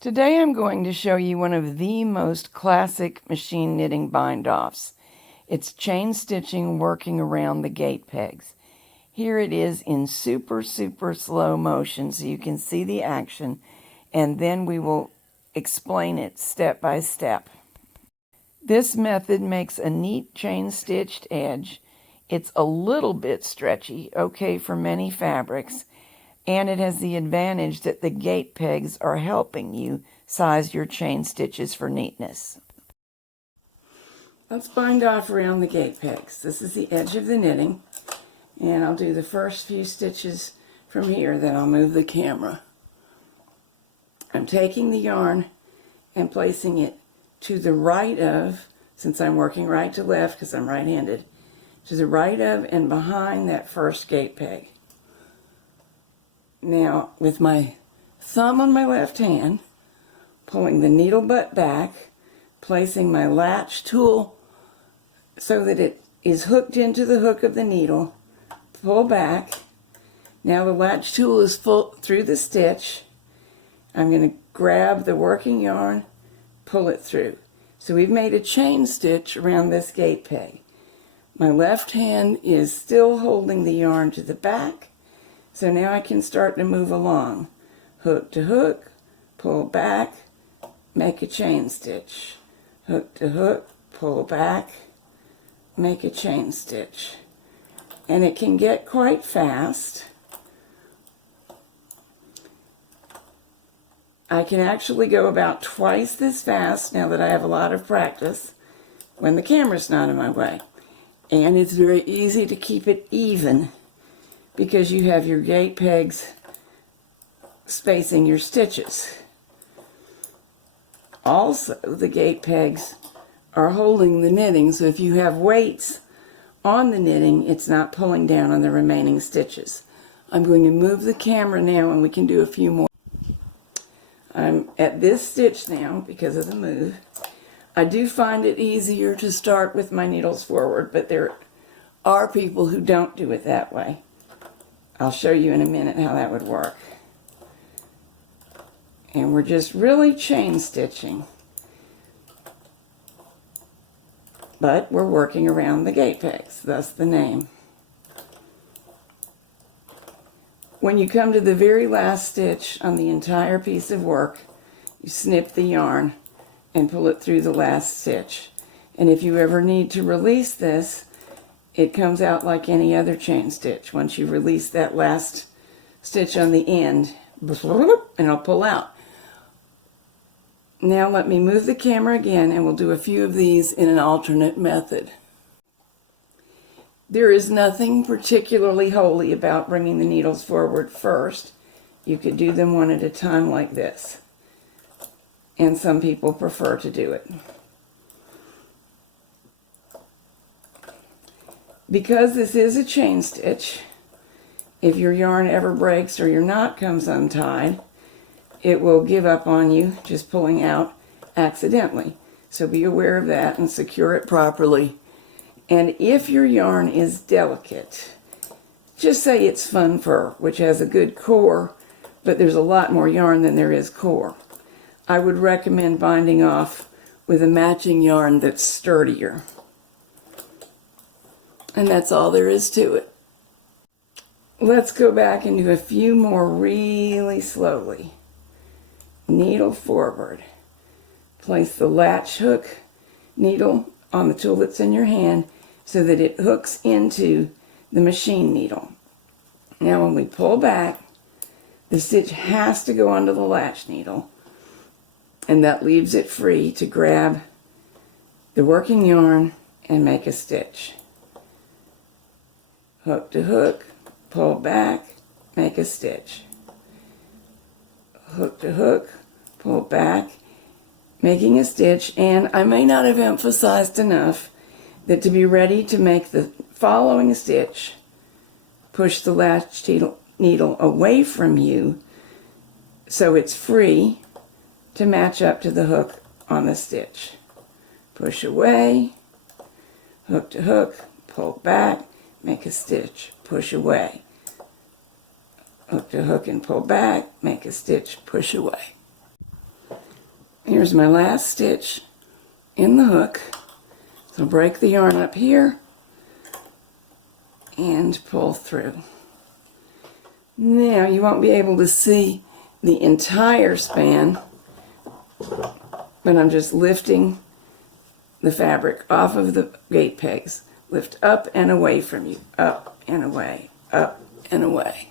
Today I'm going to show you one of the most classic machine knitting bind-offs. It's chain stitching working around the gate pegs. Here it is in super slow motion so you can see the action, and then we will explain it step by step. This method makes a neat chain stitched edge. It's a little bit stretchy, okay for many fabrics, and it has the advantage that the gate pegs are helping you size your chain stitches for neatness. Let's bind off around the gate pegs. This is the edge of the knitting, and I'll do the first few stitches from here, then I'll move the camera. I'm taking the yarn and placing it to the right of, since I'm working right to left because I'm right-handed, to the right of and behind that first gate peg. Now, with my thumb on my left hand, pulling the needle butt back, placing my latch tool so that it is hooked into the hook of the needle, pull back. Now the latch tool is full through the stitch. I'm going to grab the working yarn, pull it through. So we've made a chain stitch around this gate peg. My left hand is still holding the yarn to the back. So now I can start to move along. Hook to hook, pull back, make a chain stitch. Hook to hook, pull back, make a chain stitch. And it can get quite fast. I can actually go about twice this fast now that I have a lot of practice when the camera's not in my way. And it's very easy to keep it even, because you have your gate pegs spacing your stitches. Also, the gate pegs are holding the knitting, so if you have weights on the knitting, it's not pulling down on the remaining stitches. I'm going to move the camera now and we can do a few more. I'm at this stitch now because of the move. I do find it easier to start with my needles forward, but there are people who don't do it that way. I'll show you in a minute how that would work. And we're just really chain stitching. But we're working around the gate pegs, thus the name. When you come to the very last stitch on the entire piece of work, you snip the yarn and pull it through the last stitch. And if you ever need to release this, it comes out like any other chain stitch. Once you release that last stitch on the end, and it'll pull out. Now let me move the camera again and we'll do a few of these in an alternate method. There is nothing particularly holy about bringing the needles forward first. You could do them one at a time like this. And some people prefer to do it. Because this is a chain stitch, if your yarn ever breaks or your knot comes untied, it will give up on you just pulling out accidentally. So be aware of that and secure it properly. And if your yarn is delicate, just say it's fun fur, which has a good core, but there's a lot more yarn than there is core. I would recommend binding off with a matching yarn that's sturdier. And that's all there is to it. Let's go back and do a few more really slowly. Needle forward. Place the latch hook needle on the tool that's in your hand so that it hooks into the machine needle. Now when we pull back, the stitch has to go onto the latch needle, and that leaves it free to grab the working yarn and make a stitch. Hook to hook, pull back, make a stitch. Hook to hook, pull back, making a stitch. And I may not have emphasized enough that to be ready to make the following stitch, push the latch needle away from you so it's free to match up to the hook on the stitch. Push away, hook to hook, pull back, make a stitch, push away. Hook to hook and pull back, make a stitch, push away. Here's my last stitch in the hook. So break the yarn up here and pull through. Now you won't be able to see the entire span, but I'm just lifting the fabric off of the gate pegs. Lift up and away from you, up and away, up and away.